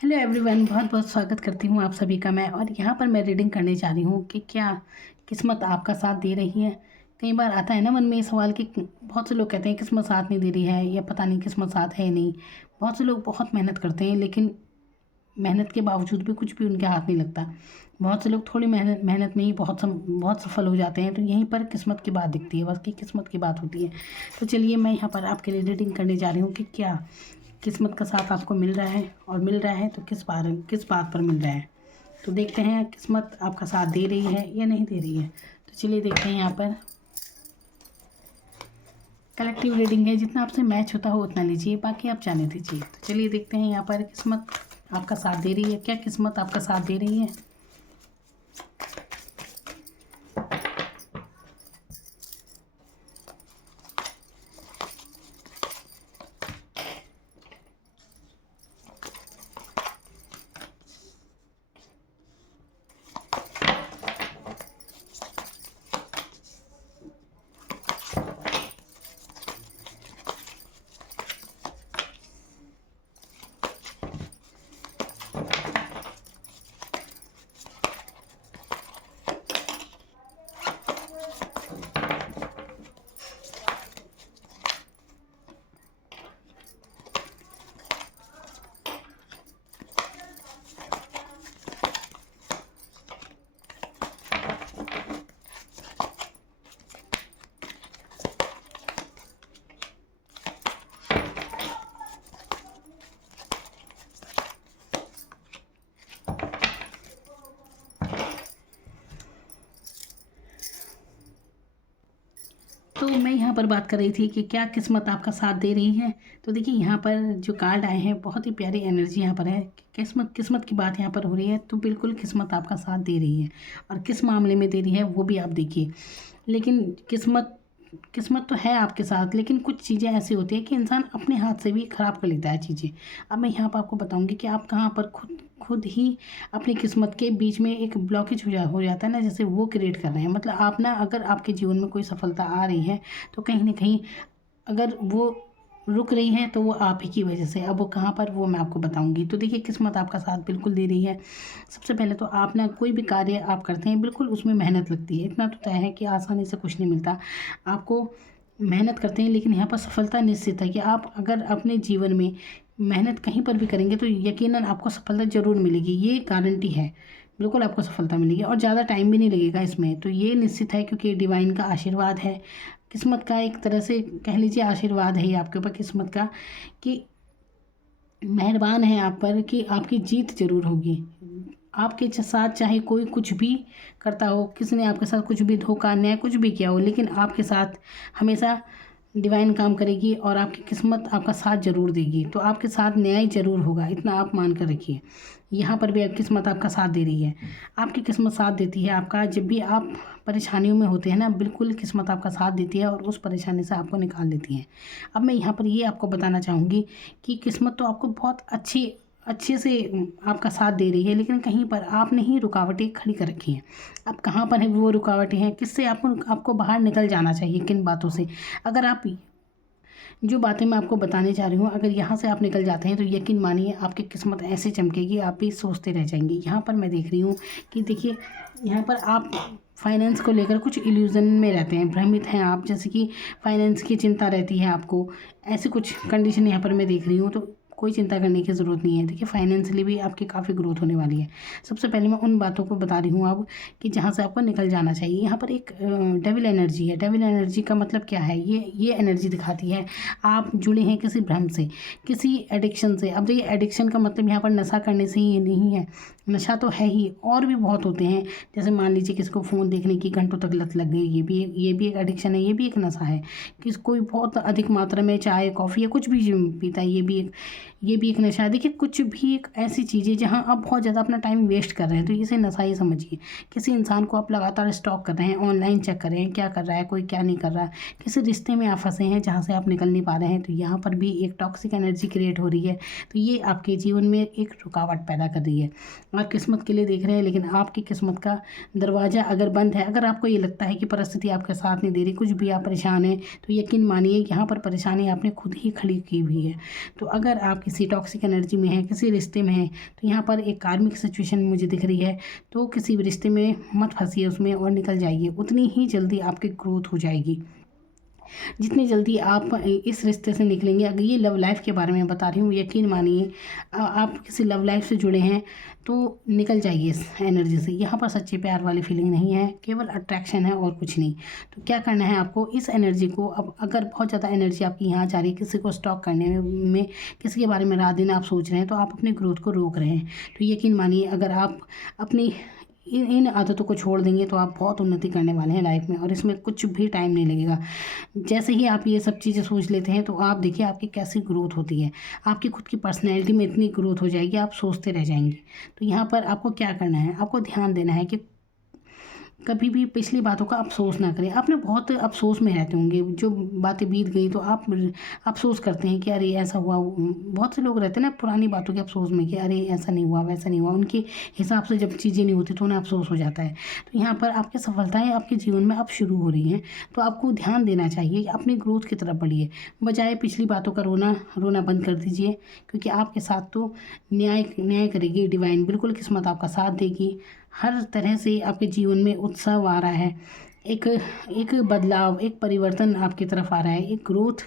Hello everyone, बहुत बहुत स्वागत करती हूँ आप सभी का मैं। और यहाँ पर मैं रीडिंग करने जा रही हूँ कि क्या किस्मत आपका साथ दे रही है। कई बार आता है ना मन में ये सवाल कि बहुत से लोग कहते हैं किस्मत साथ नहीं दे रही है, या पता नहीं किस्मत साथ है नहीं। बहुत से लोग बहुत मेहनत करते हैं, लेकिन मेहनत के बावजूद भी कुछ भी उनके हाथ नहीं लगता। बहुत से लोग थोड़ी मेहनत मेहनत में ही बहुत सफल हो जाते हैं। तो यहीं पर किस्मत की बात दिखती है, बस कि किस्मत की बात होती है। तो चलिए मैं यहाँ पर आपके लिए रीडिंग करने जा रही हूँ कि क्या किस्मत का साथ आपको मिल रहा है, और मिल रहा है तो किस बात पर मिल रहा है। तो देखते हैं किस्मत आपका साथ दे रही है या नहीं दे रही है। तो चलिए देखते हैं। यहाँ पर कलेक्टिव रीडिंग है, जितना आपसे मैच होता हो उतना लीजिए, बाकी आप जाने दीजिए। तो चलिए देखते हैं यहाँ पर किस्मत आपका साथ दे रही है। क्या किस्मत आपका साथ दे रही है? तो मैं यहाँ पर बात कर रही थी कि क्या किस्मत आपका साथ दे रही है। तो देखिए यहाँ पर जो कार्ड आए हैं, बहुत ही प्यारी एनर्जी यहाँ पर है। किस्मत की बात यहाँ पर हो रही है, तो बिल्कुल किस्मत आपका साथ दे रही है। और किस मामले में दे रही है वो भी आप देखिए। लेकिन किस्मत तो है आपके साथ, लेकिन कुछ चीज़ें ऐसी होती है कि इंसान अपने हाथ से भी ख़राब कर लेता है चीज़ें। अब मैं यहाँ पर आपको बताऊँगी कि आप कहाँ पर खुद खुद ही अपनी किस्मत के बीच में एक ब्लॉकेज हो जाता है ना, जैसे वो क्रिएट कर रहे हैं। मतलब आप ना, अगर आपके जीवन में कोई सफलता आ रही है तो कहीं ना कहीं अगर वो रुक रही है तो वो आप ही की वजह से। अब वो कहाँ पर, वो मैं आपको बताऊंगी। तो देखिए किस्मत आपका साथ बिल्कुल दे रही है। सबसे पहले तो आप ना, कोई भी कार्य आप करते हैं बिल्कुल उसमें मेहनत लगती है। इतना तो तय है कि आसानी से कुछ नहीं मिलता। आपको मेहनत करते हैं, लेकिन यहाँ पर सफलता निश्चित है कि आप अगर अपने जीवन में मेहनत कहीं पर भी करेंगे तो यकीनन आपको सफलता ज़रूर मिलेगी। ये गारंटी है, बिल्कुल आपको सफलता मिलेगी, और ज़्यादा टाइम भी नहीं लगेगा इसमें। तो ये निश्चित है, क्योंकि डिवाइन का आशीर्वाद है। किस्मत का एक तरह से कह लीजिए आशीर्वाद है ये आपके ऊपर, किस्मत का, कि मेहरबान है आप पर, कि आपकी जीत जरूर होगी। आपके साथ चाहे कोई कुछ भी करता हो, किसी ने आपके साथ कुछ भी धोखा अन्याय कुछ भी किया हो, लेकिन आपके साथ हमेशा डिवाइन काम करेगी और आपकी किस्मत आपका साथ जरूर देगी। तो आपके साथ न्याय जरूर होगा, इतना आप मान कर रखिए। यहाँ पर भी किस्मत आपका साथ दे रही है। आपकी किस्मत साथ देती है आपका, जब भी आप परेशानियों में होते हैं ना, बिल्कुल किस्मत आपका साथ देती है और उस परेशानी से आपको निकाल देती है। अब मैं यहाँ पर ये आपको बताना चाहूँगी कि किस्मत तो आपको बहुत अच्छे से आपका साथ दे रही है, लेकिन कहीं पर आपने ही रुकावटें खड़ी कर रखी हैं। अब कहाँ पर है वो रुकावटें हैं, किससे आपको बाहर निकल जाना चाहिए, किन बातों से। अगर आप, जो बातें मैं आपको बताने जा रही हूँ, अगर यहाँ से आप निकल जाते हैं तो यकीन मानिए आपकी किस्मत ऐसे चमकेगी, आप भी सोचते रह जाएंगे। यहाँ पर मैं देख रही हूँ कि देखिए यहाँ पर आप फाइनेंस को लेकर कुछ इल्यूज़न में रहते हैं, भ्रमित हैं आप, जैसे कि फाइनेंस की चिंता रहती है आपको। ऐसी कुछ कंडीशन यहाँ पर मैं देख रही हूँ। तो कोई चिंता करने की ज़रूरत नहीं है। देखिए फाइनेंशियली भी आपकी काफ़ी ग्रोथ होने वाली है। सबसे पहले मैं उन बातों को बता रही हूँ अब, कि जहाँ से आपको निकल जाना चाहिए। यहाँ पर एक डेविल एनर्जी है। डेविल एनर्जी का मतलब क्या है, ये एनर्जी दिखाती है आप जुड़े हैं किसी भ्रम से, किसी एडिक्शन से। अब देखिए एडिक्शन का मतलब यहाँ पर नशा करने से ही नहीं है, नशा तो है ही, और भी बहुत होते हैं। जैसे मान लीजिए किसी को फ़ोन देखने की घंटों तक लत लग गई, ये भी एक एडिक्शन है, ये भी एक नशा है। कोई बहुत अधिक मात्रा में चाय कॉफ़ी या कुछ भी पीता है, ये भी एक नशा है। देखिए कुछ भी एक ऐसी चीज़ है जहाँ आप बहुत ज़्यादा अपना टाइम वेस्ट कर रहे हैं, तो इसे नशा ही समझिए। किसी इंसान को आप लगातार स्टॉक कर रहे हैं, ऑनलाइन चेक कर रहे हैं क्या कर रहा है, कोई क्या नहीं कर रहा है। किसी रिश्ते में आप फंसे हैं जहाँ से आप निकल नहीं पा रहे हैं, तो यहाँ पर भी एक टॉक्सिक एनर्जी क्रिएट हो रही है। तो ये आपके जीवन में एक रुकावट पैदा कर रही है। आप किस्मत के लिए देख रहे हैं, लेकिन आपकी किस्मत का दरवाज़ा अगर बंद है, अगर आपको ये लगता है कि परिस्थिति आपके साथ नहीं दे रही, कुछ भी आप परेशान हैं, तो यकीन मानिए यहाँ पर परेशानी आपने खुद ही खड़ी की हुई है। तो अगर आप किसी टॉक्सिक एनर्जी में हैं, किसी रिश्ते में हैं, तो यहाँ पर एक कार्मिक सिचुएशन मुझे दिख रही है। तो किसी भी रिश्ते में मत फंसिए उसमें और निकल जाइए, उतनी ही जल्दी आपकी ग्रोथ हो जाएगी। जितनी जल्दी आप इस रिश्ते से निकलेंगे, अगर ये लव लाइफ के बारे में बता रही हूँ, यकीन मानिए आप किसी लव लाइफ से जुड़े हैं तो निकल जाइए इस एनर्जी से। यहाँ पर सच्चे प्यार वाली फीलिंग नहीं है, केवल अट्रैक्शन है और कुछ नहीं। तो क्या करना है आपको, इस एनर्जी को, अब अगर बहुत ज़्यादा एनर्जी आपकी यहाँ जा रही है किसी को स्टॉक करने में किसी के बारे में रात दिन आप सोच रहे हैं, तो आप अपनी ग्रोथ को रोक रहे हैं। तो यकीन मानिए अगर आप अपनी इन आदतों को छोड़ देंगे तो आप बहुत उन्नति करने वाले हैं लाइफ में, और इसमें कुछ भी टाइम नहीं लगेगा। जैसे ही आप ये सब चीज़ें सोच लेते हैं तो आप देखिए आपकी कैसी ग्रोथ होती है, आपकी खुद की पर्सनैलिटी में इतनी ग्रोथ हो जाएगी, आप सोचते रह जाएंगे। तो यहाँ पर आपको क्या करना है, आपको ध्यान देना है कि कभी भी पिछली बातों का अफसोस ना करें। आपने बहुत अफसोस में रहते होंगे, जो बातें बीत गई तो आप अफसोस करते हैं कि अरे ऐसा हुआ। बहुत से लोग रहते हैं ना पुरानी बातों के अफसोस में कि अरे ऐसा नहीं हुआ, वैसा नहीं हुआ। उनके हिसाब से जब चीज़ें नहीं होती तो उन्हें अफसोस हो जाता है। तो यहाँ पर आपकी सफलताएँ आपके जीवन में अब शुरू हो रही हैं, तो आपको ध्यान देना चाहिए, अपनी ग्रोथ की तरफ बढ़िए, बजाय पिछली बातों का रोना बंद कर दीजिए, क्योंकि आपके साथ तो न्याय करेगी डिवाइन, बिल्कुल किस्मत आपका साथ देगी। हर तरह से आपके जीवन में उत्सव आ रहा है, एक एक बदलाव, एक परिवर्तन आपकी तरफ आ रहा है, एक ग्रोथ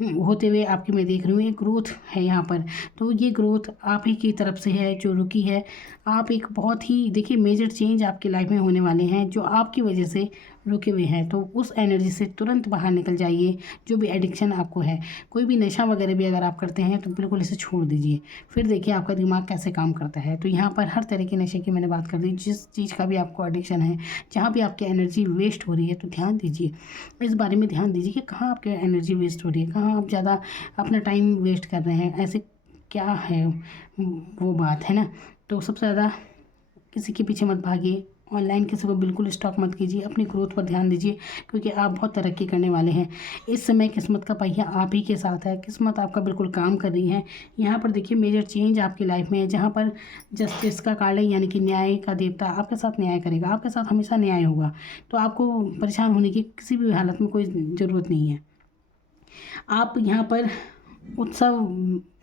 होते हुए आपकी मैं देख रही हूँ, एक ग्रोथ है यहाँ पर। तो ये ग्रोथ आप ही की तरफ से है जो रुकी है। आप एक बहुत ही देखिए मेजर चेंज आपकी लाइफ में होने वाले हैं जो आपकी वजह से रुके हुए हैं। तो उस एनर्जी से तुरंत बाहर निकल जाइए। जो भी एडिक्शन आपको है, कोई भी नशा वगैरह भी अगर आप करते हैं तो बिल्कुल इसे छोड़ दीजिए, फिर देखिए आपका दिमाग कैसे काम करता है। तो यहाँ पर हर तरह के नशे की मैंने बात कर दी, जिस चीज़ का भी आपको एडिक्शन है, जहाँ भी आपकी एनर्जी वेस्ट हो रही है, तो ध्यान दीजिए, इस बारे में ध्यान दीजिए कि कहाँ आपकी एनर्जी वेस्ट हो रही है, कहाँ आप ज़्यादा अपना टाइम वेस्ट कर रहे हैं, ऐसे क्या है वो बात है ना। तो सबसे ज़्यादा किसी के पीछे मत भागिए, ऑनलाइन किसी को बिल्कुल स्टॉक मत कीजिए, अपनी ग्रोथ पर ध्यान दीजिए, क्योंकि आप बहुत तरक्की करने वाले हैं। इस समय किस्मत का पहिया आप ही के साथ है, किस्मत आपका बिल्कुल काम कर रही है। यहाँ पर देखिए मेजर चेंज आपकी लाइफ में है, जहाँ पर जस्टिस का कार्ड है, यानी कि न्याय का देवता आपके साथ न्याय करेगा, आपके साथ हमेशा न्याय होगा। तो आपको परेशान होने की किसी भी हालत में कोई ज़रूरत नहीं है। आप यहाँ पर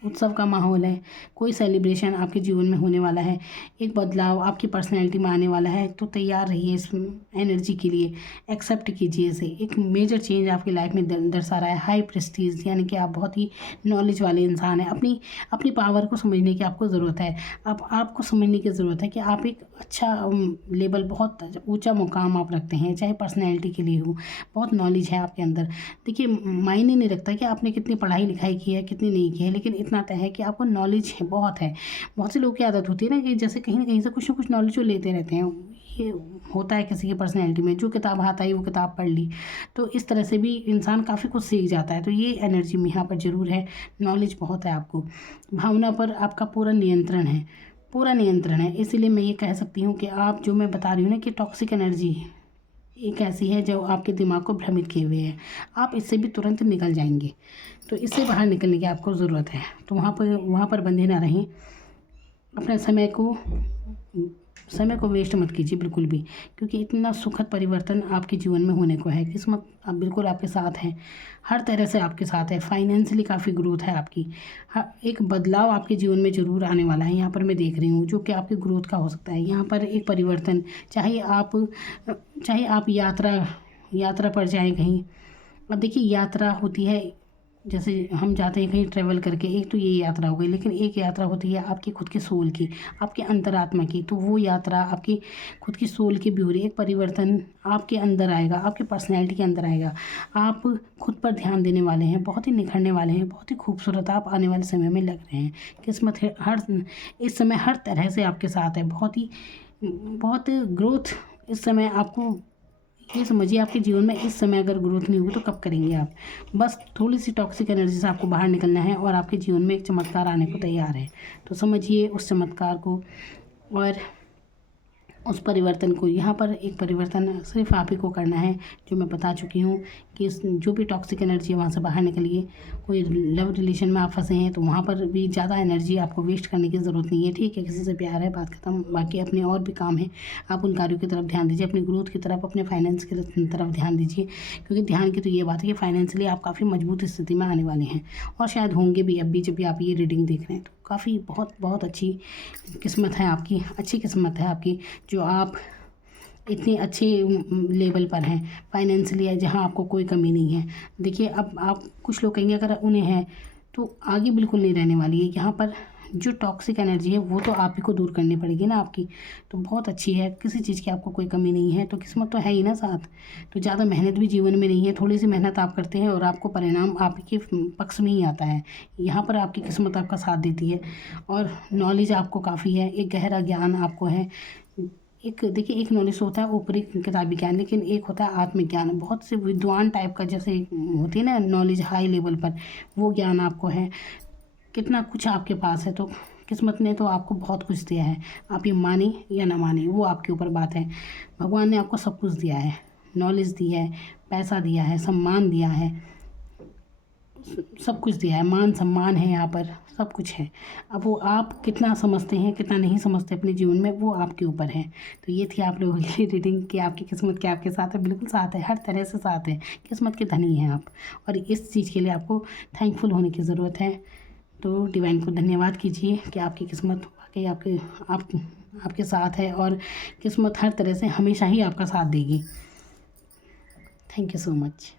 उत्सव का माहौल है, कोई सेलिब्रेशन आपके जीवन में होने वाला है, एक बदलाव आपकी पर्सनैलिटी में आने वाला है। तो तैयार रहिए इस एनर्जी के लिए, एक्सेप्ट कीजिए इसे। एक मेजर चेंज आपकी लाइफ में दर्शा रहा है, हाई प्रेस्टीज, यानी कि आप बहुत ही नॉलेज वाले इंसान हैं। अपनी पावर को समझने की आपको ज़रूरत है। आपको समझने की ज़रूरत है कि आप एक अच्छा लेवल, बहुत ऊँचा मुकाम आप रखते हैं, चाहे पर्सनैलिटी के लिए हो, बहुत नॉलेज है आपके अंदर। देखिए मायने नहीं रखता कि आपने कितनी पढ़ाई लिखाई की है, कितनी नहीं की है, लेकिन इतना तय है कि आपको नॉलेज है, बहुत है। बहुत से लोगों की आदत होती है ना कि जैसे कहीं ना कहीं से कुछ ना कुछ नॉलेज वो लेते रहते हैं। ये होता है किसी की पर्सनैलिटी में, जो किताब हाथ आई वो किताब पढ़ ली, तो इस तरह से भी इंसान काफ़ी कुछ सीख जाता है। तो ये एनर्जी में यहाँ पर ज़रूर है, नॉलेज बहुत है आपको, भावना पर आपका पूरा नियंत्रण है, पूरा नियंत्रण है। इसीलिए मैं ये कह सकती हूँ कि आप जो मैं बता रही हूँ ना कि टॉक्सिक एनर्जी एक ऐसी है जो आपके दिमाग को भ्रमित किए हुए है, आप इससे भी तुरंत निकल जाएंगे। तो इससे बाहर निकलने की आपको ज़रूरत है। तो वहाँ पर बंधे ना रहें, अपने समय को वेस्ट मत कीजिए बिल्कुल भी, क्योंकि इतना सुखद परिवर्तन आपके जीवन में होने को है। किस्मत आप बिल्कुल आपके साथ है, हर तरह से आपके साथ है। फाइनेंशियली काफ़ी ग्रोथ है आपकी, एक बदलाव आपके जीवन में ज़रूर आने वाला है। यहाँ पर मैं देख रही हूँ जो कि आपकी ग्रोथ का हो सकता है। यहाँ पर एक परिवर्तन, चाहे आप यात्रा पर जाएँ कहीं। अब देखिए यात्रा होती है, जैसे हम जाते हैं कहीं ट्रैवल करके, एक तो ये यात्रा हो गई, लेकिन एक यात्रा होती है आपकी खुद के सोल की, आपके अंतरात्मा की। तो वो यात्रा आपकी खुद की सोल की भी हो रही है। एक परिवर्तन आपके अंदर आएगा, आपकी पर्सनैलिटी के अंदर आएगा। आप खुद पर ध्यान देने वाले हैं, बहुत ही निखरने वाले हैं, बहुत ही खूबसूरत आप आने वाले समय में लग रहे हैं। किस्मत है इस समय हर तरह से आपके साथ है, बहुत ग्रोथ इस समय आपको। ये समझिए आपके जीवन में इस समय अगर ग्रोथ नहीं होगी तो कब करेंगे आप। बस थोड़ी सी टॉक्सिक एनर्जी से आपको बाहर निकलना है और आपके जीवन में एक चमत्कार आने को तैयार है। तो समझिए उस चमत्कार को और उस परिवर्तन को, यहाँ पर एक परिवर्तन सिर्फ आप ही को करना है, जो मैं बता चुकी हूँ कि जो भी टॉक्सिक एनर्जी है वहाँ से बाहर निकलिए। कोई लव रिलेशन में आप फंसे हैं तो वहाँ पर भी ज़्यादा एनर्जी आपको वेस्ट करने की ज़रूरत नहीं है, ठीक है। किसी से प्यार है, बात खत्म। बाकी अपने और भी काम है, आप उन कार्यों की तरफ ध्यान दीजिए, अपनी ग्रोथ की तरफ, अपने फाइनेंस की तरफ ध्यान दीजिए, क्योंकि ध्यान की तो ये बात है कि फाइनेंशियली आप काफ़ी मजबूत स्थिति में आने वाले हैं, और शायद होंगे भी अभी जब भी आप ये रीडिंग देख रहे हैं। तो काफ़ी बहुत बहुत अच्छी किस्मत है आपकी, अच्छी किस्मत है आपकी, जो आप इतने अच्छे लेवल पर हैं फाइनेंशियली है, जहाँ आपको कोई कमी नहीं है। देखिए, अब आप कुछ लोग कहेंगे अगर उन्हें है तो आगे बिल्कुल नहीं रहने वाली है। यहाँ पर जो टॉक्सिक एनर्जी है वो तो आप ही को दूर करनी पड़ेगी ना आपकी, तो बहुत अच्छी है, किसी चीज़ की आपको कोई कमी नहीं है, तो किस्मत तो है ही ना साथ। तो ज़्यादा मेहनत भी जीवन में नहीं है, थोड़ी सी मेहनत आप करते हैं और आपको परिणाम आपके पक्ष में ही आता है। यहाँ पर आपकी किस्मत आपका साथ देती है, और नॉलेज आपको काफ़ी है, एक गहरा ज्ञान आपको है। एक देखिए, एक नॉलेज होता है ऊपरी किताबी ज्ञान, लेकिन एक होता है आत्मज्ञान, बहुत से विद्वान टाइप का, जैसे होती है ना नॉलेज हाई लेवल पर, वो ज्ञान आपको है। कितना कुछ आपके पास है, तो किस्मत ने तो आपको बहुत कुछ दिया है, आप ये माने या ना माने वो आपके ऊपर बात है। भगवान ने आपको सब कुछ दिया है, नॉलेज दी है, पैसा दिया है, सम्मान दिया है, सब कुछ दिया है, मान सम्मान है, यहाँ पर सब कुछ है। अब वो आप कितना समझते हैं, कितना नहीं समझते अपने जीवन में, वो आपके ऊपर है। तो ये थी आप लोगों की रीडिंग कि आपकी किस्मत क्या आपके साथ है। बिल्कुल साथ है, हर तरह से साथ है, किस्मत के धनी हैं आप, और इस चीज़ के लिए आपको थैंकफुल होने की ज़रूरत है। तो डिवाइन को धन्यवाद कीजिए कि आपकी किस्मत वाकई आपके साथ है, और किस्मत हर तरह से हमेशा ही आपका साथ देगी। Thank you so much.